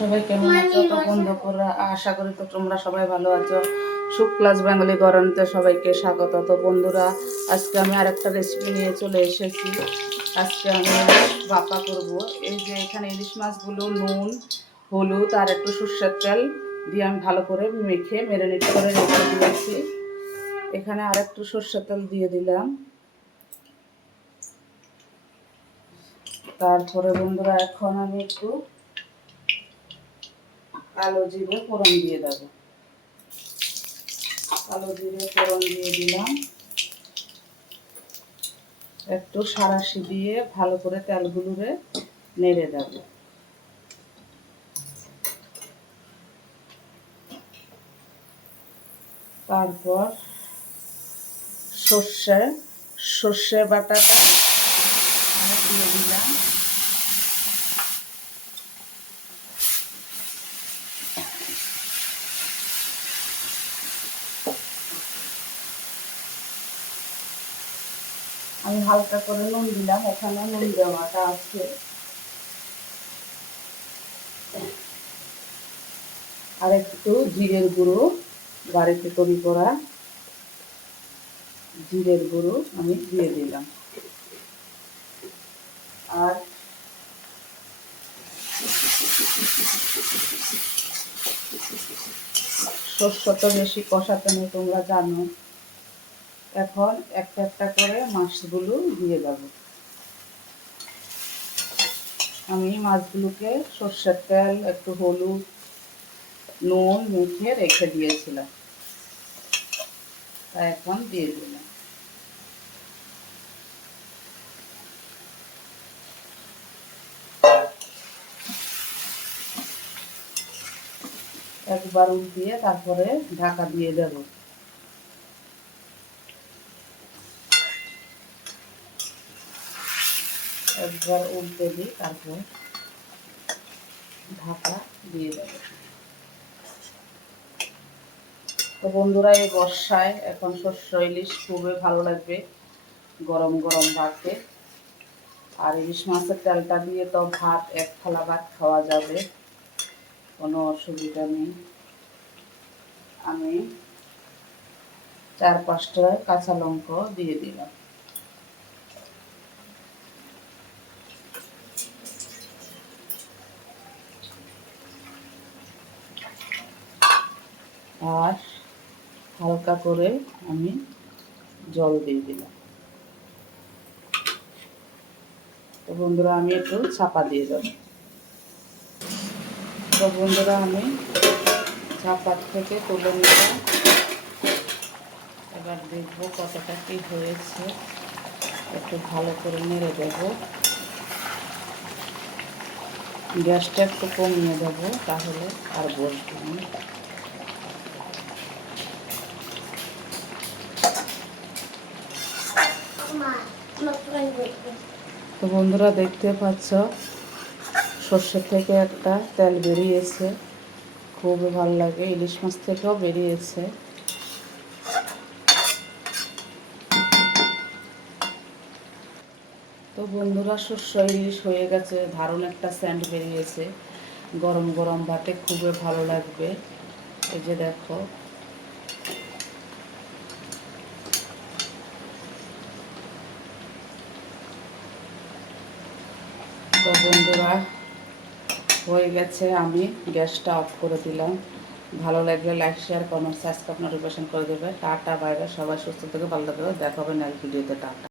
সবাই কেমন আছো? তো বন্ধুরা, আশা করি তো তোমরা সবাই ভালো আছো। শুক্লাস বেঙ্গলি গরমতে সবাইকে স্বাগত। তো বন্ধুরা, আজকে আমি আরেকটা রেসিপি নিয়ে চলে এসেছি। আজকে আমি বাপা করব। এই যে এখানে ইলিশ মাছগুলো নুন, হলুদ আর একটু সর্ষের তেল দিয়ে আমি ভালো করে মেখে ম্যারিনেট করে রেখে দিয়েছি। এখানে আর একটু সর্ষের তেল দিয়ে দিলাম। তারপরে বন্ধুরা, এখন আমি একটু কালো জিরে ফোড়ন দিয়ে দেব। কালো জিরে ফোড়ন দিয়ে দিলাম। একটু সাঁড়াশি দিয়ে ভালো করে তেলগুলোরে নেড়ে দেব। তারপর সর্ষে বাটাটা আমি দিয়ে দিলাম। আমি হালকা করে নুন দিলাম, এখানে নুন দেওয়াটা আছে। আর একটু জিরের গুঁড়ো, বাড়িতে তৈরি করা জিরের গুঁড়ো আমি দিয়ে দিলাম। আর সর্ষে তো বেশি কষাতে নেই, তোমরা জানো। এখন একটা একটা করে মাছগুলো দিয়ে দেব। আমি মাছগুলোকে সর্ষের তেল, একটু হলুদ, নুন মেখে রেখে দিয়েছিলাম, তা এখন দিয়ে দিলাম। একবার উল্টিয়ে তারপরে ঢাকা দিয়ে দেব। একবার উল্টে দিই, তারপর ঢাকা দিয়ে দেব। তো বন্ধুরা, এই বর্ষায় এখন শস্য ইলিশ খুবই ভালো লাগবে গরম গরম ভাতে। আর ইলিশ মাছের তেলটা দিয়ে তো ভাত, এক থালা ভাত খাওয়া যাবে, কোনো অসুবিধা নেই। আমি 4-5টা কাঁচা লঙ্কা দিয়ে দিলাম। আর হালকা করে আমি জল দিয়ে দিলাম। তো বন্ধুরা, আমি একটু চাপা দিয়ে দেব। তো বন্ধুরা, আমি চাপার থেকে তুলে নিলাম। এবার দেখবো কতটা কি হয়েছে। একটু ভালো করে নেড়ে দেব। গ্যাসটা একটু কমিয়ে দেব, তাহলে আর বসবে না। তো বন্ধুরা, দেখতে পাচ্ছ সর্ষের থেকে একটা তেল বেরিয়েছে, খুবই ভালো লাগে। ইলিশ মাছ থেকেও বেরিয়েছে। তো বন্ধুরা, শস্য ইলিশ হয়ে গেছে, দারুণ একটা সেন্ট বেরিয়েছে। গরম গরম ভাতে খুবই ভালো লাগবে। এই যে দেখো, তো বন্ধুরা হয়ে গেছে, আমি গ্যাসটা অফ করে দিলাম। ভালো লাগলে like, share, comment, subscribe, notification করে দেবে। টাটা, বাইরে, সবাই সুস্থ থেকে ভালো থাকবে। দেখা হবে নেক্সট ভিডিওতে। টাটা।